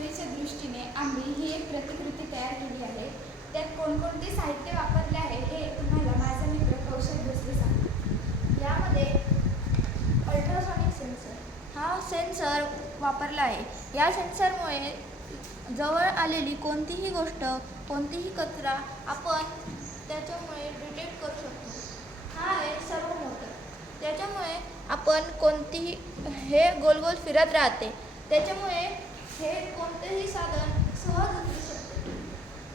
परिस्थितीच्या दृष्टीने आम्ही ही एक प्रतिकृती तयार केली आहे. त्यात कोणकोणते साहित्य वापरले आहे हे तुम्हाला माझा मित्र कौशल भोसले सांगतो. यामध्ये अल्ट्रासॉनिक सेन्सर हा सेन्सर वापरला आहे. या सेन्सरमुळे जवळ आलेली कोणतीही गोष्ट, कोणतीही कचरा आपण त्याच्यामुळे डिटेक्ट करू शकतो. हा आहे सर्वो मोटर. त्याच्यामुळे आपण कोणतीही हे गोल गोल फिरत राहते. त्याच्यामुळे हे कोणतेही साधन सहज उचलू शकते.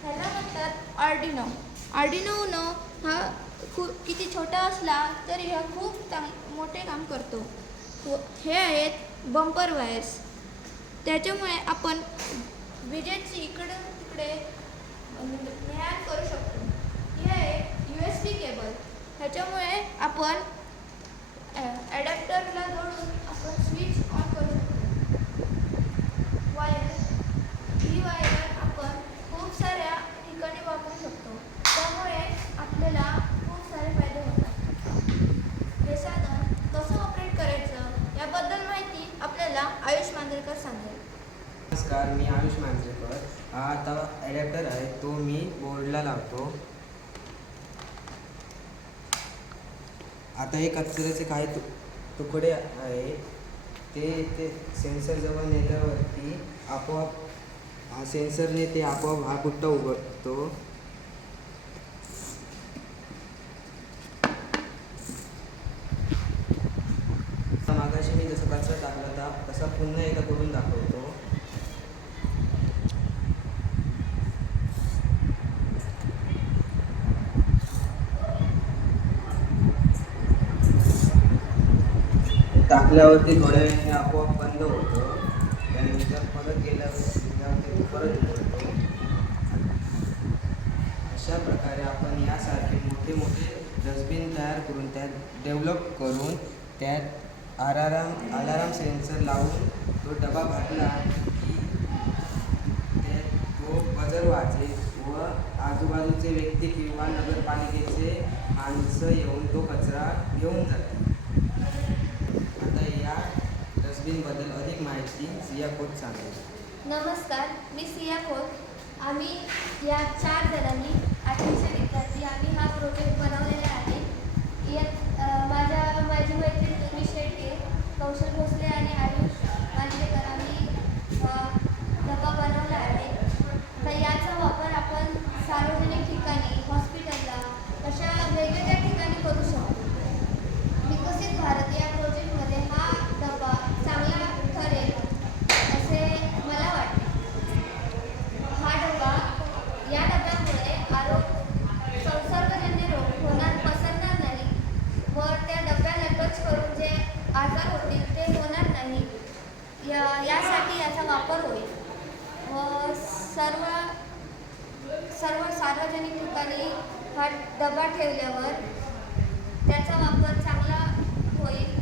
ह्याला म्हणतात आर्डिनो. आर्डिनो उनो हा किती छोटा असला तरी हा खूप मोठे काम करतो. हे आहेत बंपर वायर्स. त्याच्यामुळे आपण विजेची इकडे तिकडे ने-आण करू शकतो. हे आहे USB केबल. ह्याच्यामुळे आपण ॲडॅप्टरला जोडून आपण स्विच ऑन करू शकतो. वायर ही वायर आपण खूप साऱ्या ठिकाणी वापरू शकतो. त्यामुळे आपल्याला खूप सारे फायदे होतात. हे साधन कसं ऑपरेट करायचं याबद्दल माहिती आपल्याला आयुष मांजरेकर सांगेल. नमस्कार, मी आयुष मांजरेकर. हा आता ॲडॅप्टर आहे तो मी बोर्डला लावतो. आता हे कचऱ्याचे काही तुकडे आहे ते सेन्सरजवळ नेल्यावरती आपोआप सेन्सरने ते आपोआप हा गुट्टा उघडतो. मागाशी मी जसं कचरा टाकला होता तसा पुन्हा एकदा करून दाखवतो. टाकल्यावरती थोड्या वेळाने आपोआप बंद होतं. त्यानंतर परत गेल्यावरती परत उघडतो. अशा प्रकारे आपण यासारखे मोठे मोठे डस्टबिन तयार करून त्यात डेव्हलप करून त्यात अलाराम सेन्सर लावून तो डबा भरला की त्यात तो बजर वाजेल व आजूबाजूचे व्यक्ती किंवा नगरपालिकेचे माणसं येऊन तो कचरा घेऊन जातात. आता या डस्टबिनबद्दल अधिक माहिती सिया खोत सांगेल. नमस्कार, मी सिया खोत. आम्ही या 4 जणांनी 8वीचे विद्यार्थी आम्ही हा प्रोजेक्ट बनवलेला आहे. यात माझी मैत्रीण उर्मी शेट्टी, कौशल भोसले आणि आयुष मांजरेकर आम्ही डबा बनवला आहे. तर याचा वापर आपण सार्वजनिक ठिकाणी, हॉस्पिटलला अशा वेगवेगळ्या ठिकाणी करू शकतो. विकसित भारत या प्रोजेक्टमध्ये हा डबा चांगला ठरेल असे मला वाटते. या डब्यामुळे संसर्गजन्य रोग पसरणार नाही व त्या डब्याला टच करून जे आजार होतील ते होणार नाही. यासाठी याचा वापर होईल व सर्व सार्वजनिक ठिकाणी हा डबा ठेवल्यावर त्याचा वापर चांगला होईल